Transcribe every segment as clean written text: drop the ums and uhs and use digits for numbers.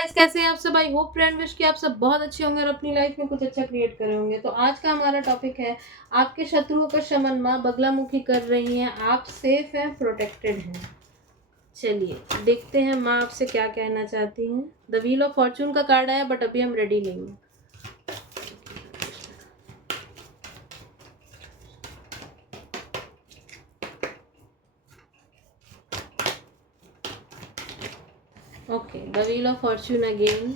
Guys, कैसे हैं आप सब? आई होप एंड विश कि आप सब बहुत अच्छे होंगे और अपनी लाइफ में कुछ अच्छा क्रिएट कर रहे होंगे। तो आज का हमारा टॉपिक है आपके शत्रुओं का शमन माँ बगलामुखी कर रही हैं, आप सेफ हैं, प्रोटेक्टेड हैं। चलिए देखते हैं माँ आपसे क्या कहना चाहती हैं। द व्हील ऑफ फॉर्चून का कार्ड आया बट अभी हम रेडी नहीं हैं। Okay, the wheel of Fortune again.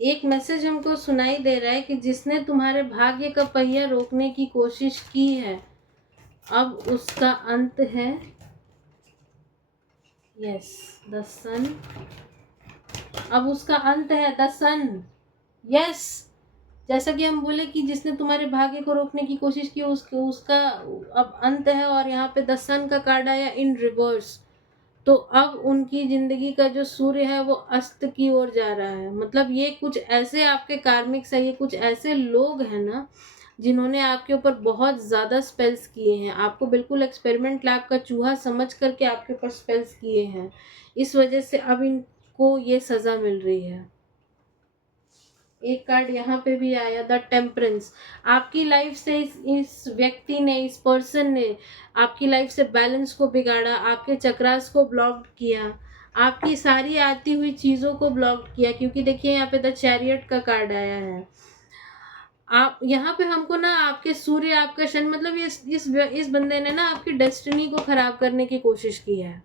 एक मैसेज हमको सुनाई दे रहा है कि जिसने तुम्हारे भाग्य का पहिया रोकने की कोशिश की है अब उसका अंत है। यस, द सन। अब उसका अंत है, द सन। यस, जैसा कि हम बोले कि जिसने तुम्हारे भाग्य को रोकने की कोशिश की उसका अब अंत है। और यहाँ पे द सन का कार्ड आया इन रिवर्स। तो अब उनकी जिंदगी का जो सूर्य है वो अस्त की ओर जा रहा है। मतलब ये कुछ ऐसे आपके कार्मिक्स है, ये कुछ ऐसे लोग हैं ना जिन्होंने आपके ऊपर बहुत ज़्यादा स्पेल्स किए हैं। आपको बिल्कुल एक्सपेरिमेंट लैब का चूहा समझ करके आपके ऊपर स्पेल्स किए हैं। इस वजह से अब इनको ये सज़ा मिल रही है। एक कार्ड यहाँ पे भी आया, द टेम्परेंस। आपकी लाइफ से इस व्यक्ति ने, इस पर्सन ने आपकी लाइफ से बैलेंस को बिगाड़ा, आपके चक्रास को ब्लॉक किया, आपकी सारी आती हुई चीज़ों को ब्लॉक किया। क्योंकि देखिए यहाँ पे द चैरियट का कार्ड आया है। आप यहाँ पे हमको ना आपके सूर्य, आपका शन, मतलब इस बंदे ने ना आपकी डेस्टिनी को खराब करने की कोशिश की है।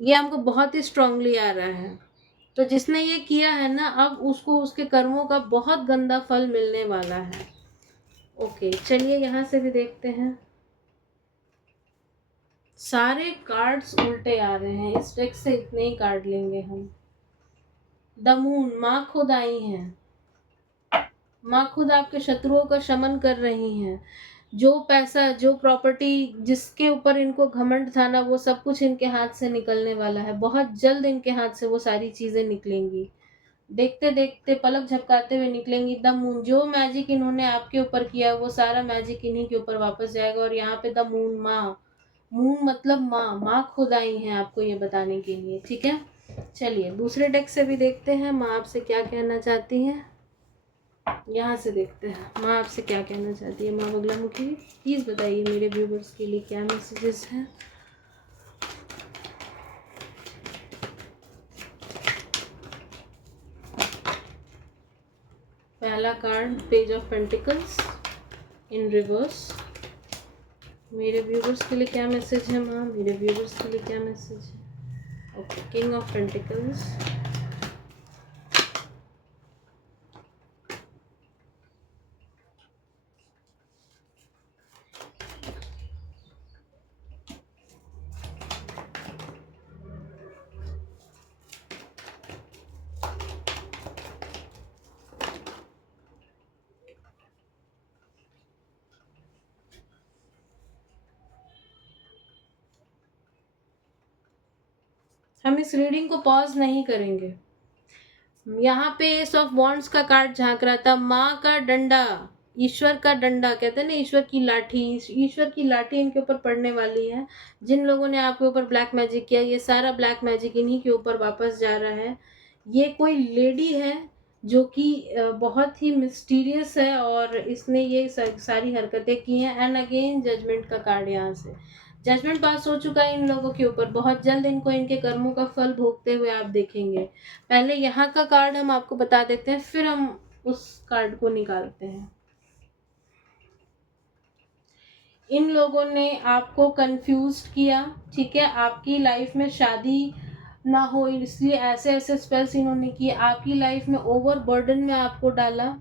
ये हमको बहुत ही स्ट्रांगली आ रहा है। तो जिसने ये किया है ना अब उसको उसके कर्मों का बहुत गंदा फल मिलने वाला है। ओके, चलिए यहाँ से भी देखते हैं। सारे कार्ड्स उल्टे आ रहे हैं, इस डेक से इतने ही कार्ड लेंगे हम। द मून, माँ खुद आई हैं। माँ खुद आपके शत्रुओं का शमन कर रही हैं। जो पैसा, जो प्रॉपर्टी जिसके ऊपर इनको घमंड था ना वो सब कुछ इनके हाथ से निकलने वाला है। बहुत जल्द इनके हाथ से वो सारी चीजें निकलेंगी। देखते देखते पलक झपकाते हुए निकलेंगी। द मून, जो मैजिक इन्होंने आपके ऊपर किया वो सारा मैजिक इन्हीं के ऊपर वापस जाएगा। और यहाँ पे द मून, माँ, मून मतलब माँ, माँ खुद आई हैं आपको ये बताने के लिए। ठीक है, चलिए दूसरे डेक से भी देखते हैं माँ आपसे क्या कहना चाहती हैं। यहाँ से देखते हैं माँ आपसे क्या कहना चाहती है। माँ बगलामुखी, प्लीज बताइए मेरे व्यूवर्स के लिए क्या मैसेजेस हैं। पहला card, page of pentacles in reverse. मेरे व्यूवर्स के लिए क्या मैसेज है माँ? मेरे व्यूवर्स के लिए क्या मैसेज है? Okay, king of pentacles. हम इस रीडिंग को पॉज नहीं करेंगे। यहाँ पे एस ऑफ वॉन्ड्स का कार्ड झांक रहा था। माँ का डंडा, ईश्वर का डंडा, कहते हैं ना ईश्वर की लाठी, ईश्वर की लाठी इनके ऊपर पड़ने वाली है। जिन लोगों ने आपके ऊपर ब्लैक मैजिक किया ये सारा ब्लैक मैजिक इन्हीं के ऊपर वापस जा रहा है। ये कोई लेडी है जो कि बहुत ही मिस्टीरियस है और इसने ये सारी हरकतें की हैं। एंड अगेन जजमेंट का कार्ड, यहाँ से जजमेंट पास हो चुका है इन लोगों के ऊपर। बहुत जल्द इनको इनके कर्मों का फल भोगते हुए आप देखेंगे। पहले यहाँ का कार्ड हम आपको बता देते हैं, फिर हम उस कार्ड को निकालते हैं। इन लोगों ने आपको कंफ्यूज किया, ठीक है, आपकी लाइफ में शादी ना हो इसलिए ऐसे ऐसे स्पेल्स इन्होंने किए। आपकी लाइफ में ओवर बर्डन में आपको डाला।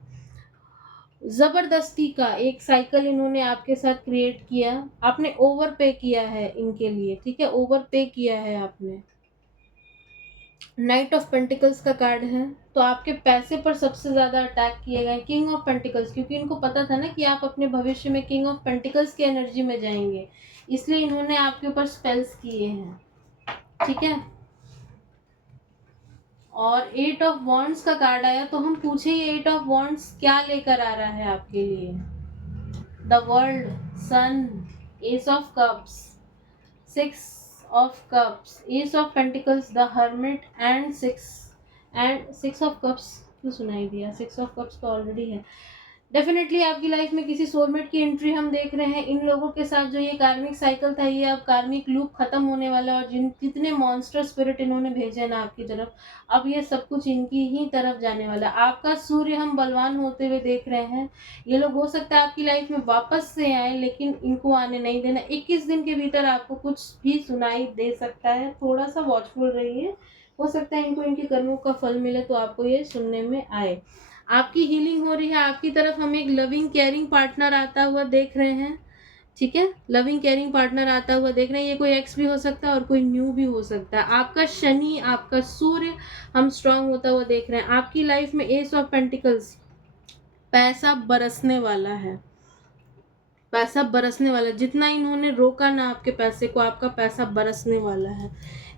जबरदस्ती का एक साइकिल इन्होंने आपके साथ क्रिएट किया। आपने ओवर पे किया है इनके लिए, ठीक है, ओवर पे किया है आपने। नाइट ऑफ पेंटिकल्स का कार्ड है। तो आपके पैसे पर सबसे ज्यादा अटैक किए गए। किंग ऑफ पेंटिकल्स, क्योंकि इनको पता था ना कि आप अपने भविष्य में किंग ऑफ पेंटिकल्स की एनर्जी में जाएंगे, इसलिए इन्होंने आपके ऊपर स्पेल्स किए हैं। ठीक है, और एट ऑफ वॉन्ड्स का कार्ड आया। तो हम पूछे ये एट ऑफ वॉन्ड्स क्या लेकर आ रहा है आपके लिए। The world, sun, ace of cups, six of cups, ace of pentacles, the hermit and six of cups क्यों सुनाई दिया, सिक्स ऑफ कप्स तो ऑलरेडी है। डेफिनेटली आपकी लाइफ में किसी सोलमेट की एंट्री हम देख रहे हैं। इन लोगों के साथ जो ये कार्मिक साइकिल था, ये अब कार्मिक लूप खत्म होने वाला है, और जितने मॉन्स्टर स्पिरिट इन्होंने भेजे ना आपकी तरफ, अब ये सब कुछ इनकी ही तरफ जाने वाला है। आपका सूर्य हम बलवान होते हुए देख रहे हैं। ये लोग हो सकता है आपकी लाइफ में वापस से आए, लेकिन इनको आने नहीं देना। 21 दिन के भीतर आपको कुछ भी सुनाई दे सकता है, थोड़ा सा वॉचफुल रहिए। हो सकता है इनको इनके कर्मों का फल मिले तो आपको ये सुनने में आए। आपकी हीलिंग हो रही है। आपकी तरफ हम एक लविंग केयरिंग पार्टनर आता हुआ देख रहे हैं। ठीक है, लविंग केयरिंग पार्टनर आता हुआ देख रहे हैं। ये कोई एक्स भी हो सकता है और कोई न्यू भी हो सकता है। आपका शनि, आपका सूर्य हम स्ट्रांग होता हुआ देख रहे हैं। आपकी लाइफ में एस ऑफ पेंटिकल्स, पैसा बरसने वाला है, पैसा बरसने वाला है। जितना इन्होंने रोका ना आपके पैसे को, आपका पैसा बरसने वाला है।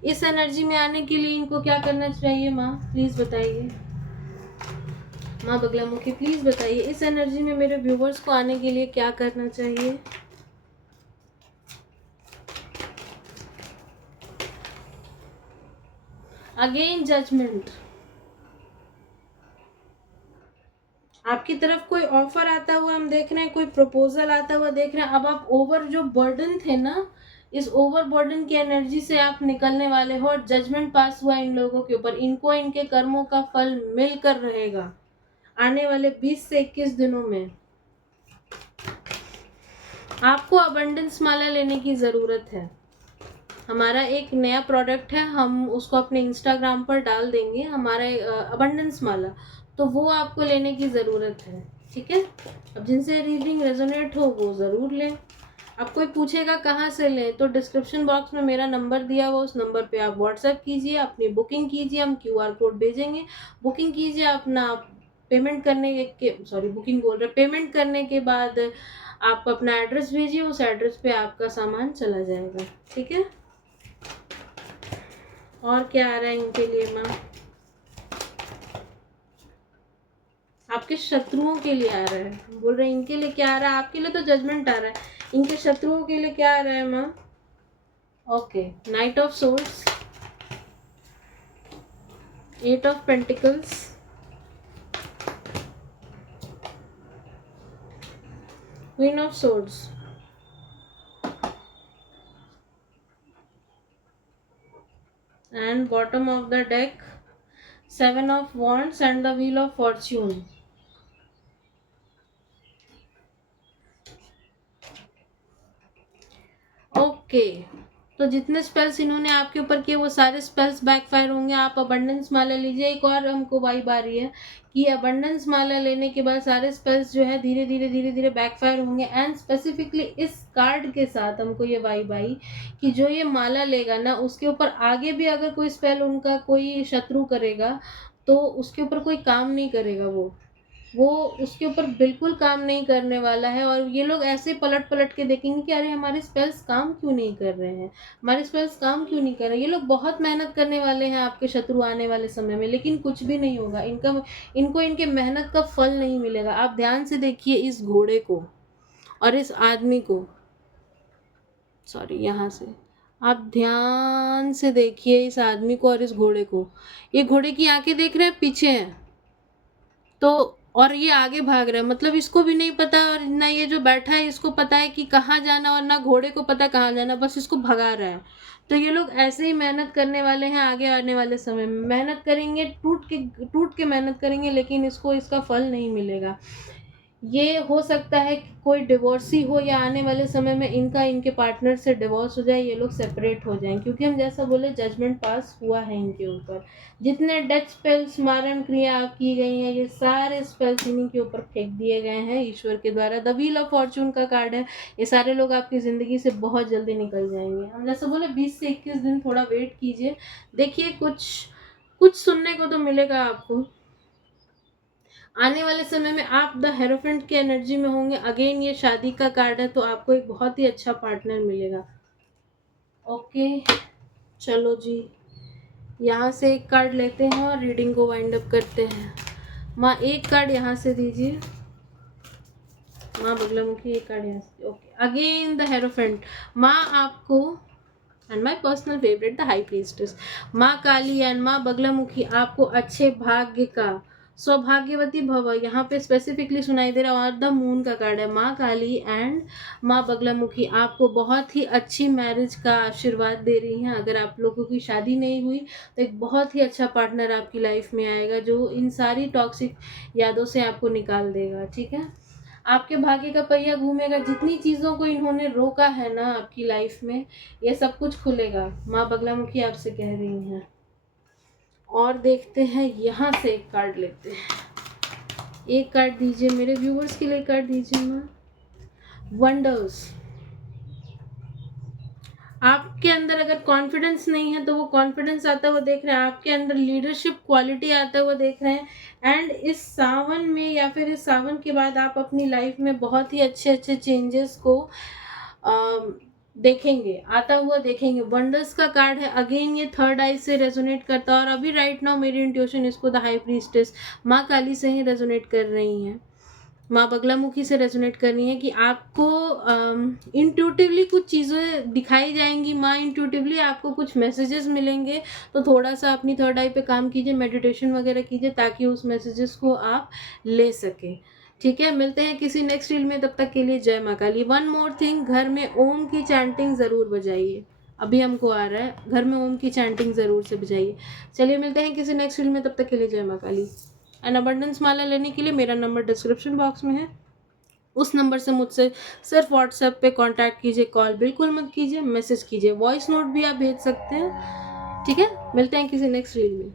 इस एनर्जी में आने के लिए इनको क्या करना चाहिए माँ, प्लीज बताइए। माँ बगलामुखी प्लीज बताइए, इस एनर्जी में मेरे व्यूवर्स को आने के लिए क्या करना चाहिए। अगेन जजमेंट, आपकी तरफ कोई ऑफर आता हुआ हम देख रहे हैं, कोई प्रपोजल आता हुआ देख रहे हैं। अब आप ओवर जो बर्डन थे ना, इस ओवर बर्डन की एनर्जी से आप निकलने वाले हो, और जजमेंट पास हुआ इन लोगों के ऊपर। इनको इनके कर्मों का फल मिलकर रहेगा आने वाले 20 से 21 दिनों में। आपको अबंडेंस माला लेने की ज़रूरत है। हमारा एक नया प्रोडक्ट है, हम उसको अपने इंस्टाग्राम पर डाल देंगे, हमारा अबंडेंस माला, तो वो आपको लेने की ज़रूरत है। ठीक है, अब जिनसे रीडिंग रेजोनेट हो वो ज़रूर लें। अब कोई पूछेगा कहाँ से लें, तो डिस्क्रिप्शन बॉक्स में मेरा नंबर दिया हुआ, उस नंबर पे आप व्हाट्सएप कीजिए, अपनी बुकिंग कीजिए, हम QR कोड भेजेंगे। बुकिंग कीजिए, अपना पेमेंट करने के बुकिंग बोल रहे, पेमेंट करने के बाद आप अपना एड्रेस भेजिए, उस एड्रेस पे आपका सामान चला जाएगा। ठीक है, और क्या आ रहा है इनके लिए माँ, आपके शत्रुओं के लिए आ रहा है। बोल रहे हैं इनके लिए क्या आ रहा है, आपके लिए तो जजमेंट आ रहा है, इनके शत्रुओं के लिए क्या आ रहा है माँ। Okay, night of swords, 8 of pentacles, queen of swords, and bottom of the deck 7 of wands and the wheel of fortune. Okay, तो जितने स्पेल्स इन्होंने आपके ऊपर किए वो सारे स्पेल्स बैकफायर होंगे। आप अबंडेंस माला लीजिए। एक और हमको वाइब आ रही है कि अबंडेंस माला लेने के बाद सारे स्पेल्स जो है धीरे धीरे बैकफायर होंगे। एंड स्पेसिफिकली इस कार्ड के साथ हमको ये वाइब आई कि जो ये माला लेगा ना, उसके ऊपर आगे भी अगर कोई स्पेल उनका कोई शत्रु करेगा तो उसके ऊपर कोई काम नहीं करेगा, वो उसके ऊपर बिल्कुल काम नहीं करने वाला है। और ये लोग ऐसे पलट पलट के देखेंगे कि अरे हमारे स्पेल्स काम क्यों नहीं कर रहे हैं, हमारे स्पेल्स काम क्यों नहीं कर रहे हैं। ये लोग बहुत मेहनत करने वाले हैं आपके शत्रु आने वाले समय में, लेकिन कुछ भी नहीं होगा इनको इनके मेहनत का फल नहीं मिलेगा। आप ध्यान से देखिए इस घोड़े को और इस आदमी को, यहाँ से आप ध्यान से देखिए इस आदमी को और इस घोड़े को। ये घोड़े की आंखें देख रहे हैं पीछे हैं, तो और ये आगे भाग रहा है, मतलब इसको भी नहीं पता, और ना ये जो बैठा है इसको पता है कि कहाँ जाना, और ना घोड़े को पता कहाँ जाना, बस इसको भगा रहा है। तो ये लोग ऐसे ही मेहनत करने वाले हैं आगे आने वाले समय में। मेहनत करेंगे, टूट के मेहनत करेंगे, लेकिन इसको इसका फल नहीं मिलेगा। ये हो सकता है कि कोई डिवोर्सी हो, या आने वाले समय में इनका इनके पार्टनर से डिवोर्स हो जाए, ये लोग सेपरेट हो जाएं, क्योंकि हम जैसा बोले जजमेंट पास हुआ है इनके ऊपर। जितने डेथ स्पेल्स, मारण क्रिया की गई हैं, ये सारे स्पेल्स इन्हीं के ऊपर फेंक दिए गए हैं ईश्वर के द्वारा। द व्हील ऑफ फॉर्चून का कार्ड है, ये सारे लोग आपकी ज़िंदगी से बहुत जल्दी निकल जाएंगे। हम जैसा बोले 20 से 21 दिन थोड़ा वेट कीजिए, देखिए कुछ सुनने को तो मिलेगा आपको। आने वाले समय में आप द हेरोफेंट की एनर्जी में होंगे। अगेन ये शादी का कार्ड है, तो आपको एक बहुत ही अच्छा पार्टनर मिलेगा। ओके, चलो जी, यहाँ से एक कार्ड लेते हैं और रीडिंग को वाइंड अप करते हैं। माँ एक कार्ड यहाँ से दीजिए। माँ बगलामुखी, एक कार्ड यहाँ से, ओके। अगेन द हेरोफेंट, माँ आपको, and my personal favourite the high priestess, माँ काली एंड माँ बगलामुखी आपको अच्छे भाग्य का, सौभाग्यवती भव, यहाँ पे स्पेसिफिकली सुनाई दे रहा है। और द मून का कार्ड है, माँ काली एंड माँ बगलामुखी आपको बहुत ही अच्छी मैरिज का आशीर्वाद दे रही हैं। अगर आप लोगों की शादी नहीं हुई तो एक बहुत ही अच्छा पार्टनर आपकी लाइफ में आएगा जो इन सारी टॉक्सिक यादों से आपको निकाल देगा, ठीक है। आपके भाग्य का पहिया घूमेगा, जितनी चीज़ों को इन्होंने रोका है ना आपकी लाइफ में, ये सब कुछ खुलेगा, माँ बगलामुखी आपसे कह रही हैं। और देखते हैं, यहाँ से एक कार्ड लेते हैं। एक कार्ड दीजिए मेरे व्यूवर्स के लिए, एक कार्ड दीजिए माँ। वंडर्स, आपके अंदर अगर कॉन्फिडेंस नहीं है तो वो कॉन्फिडेंस आता हुआ देख रहे हैं, आपके अंदर लीडरशिप क्वालिटी आता हुआ देख रहे हैं। एंड इस सावन में या फिर इस सावन के बाद आप अपनी लाइफ में बहुत ही अच्छे अच्छे चेंजेस को देखेंगे, आता हुआ देखेंगे। वंडर्स का कार्ड है, अगेन ये थर्ड आई से रेजोनेट करता है। और अभी राइट नाउ मेरी इंट्यूशन इसको द हाई प्रीस्टेस माँ काली से ही रेजोनेट कर रही हैं, माँ बगलामुखी से रेजोनेट करनी है कि आपको इंट्यूटिवली कुछ चीज़ें दिखाई जाएंगी। माँ इंट्यूटिवली आपको कुछ मैसेजेस मिलेंगे, तो थोड़ा सा अपनी थर्ड आई पे काम कीजिए, मेडिटेशन वगैरह कीजिए ताकि उस मैसेजेस को आप ले सकें, ठीक है। मिलते हैं किसी नेक्स्ट रील में, तब तक के लिए जय माँ काली। वन मोर थिंग, घर में ओम की चैंटिंग ज़रूर बजाइए, अभी हमको आ रहा है, घर में ओम की चैंटिंग ज़रूर से बजाइए। चलिए मिलते हैं किसी नेक्स्ट रील में, तब तक के लिए जय माँ काली। एंड अबंडेंस माला लेने के लिए मेरा नंबर डिस्क्रिप्शन बॉक्स में है, उस नंबर से मुझसे सिर्फ व्हाट्सएप पे कांटेक्ट कीजिए, कॉल बिल्कुल मत कीजिए, मैसेज कीजिए, वॉइस नोट भी आप भेज सकते हैं, ठीक है। मिलते हैं किसी नेक्स्ट रील में।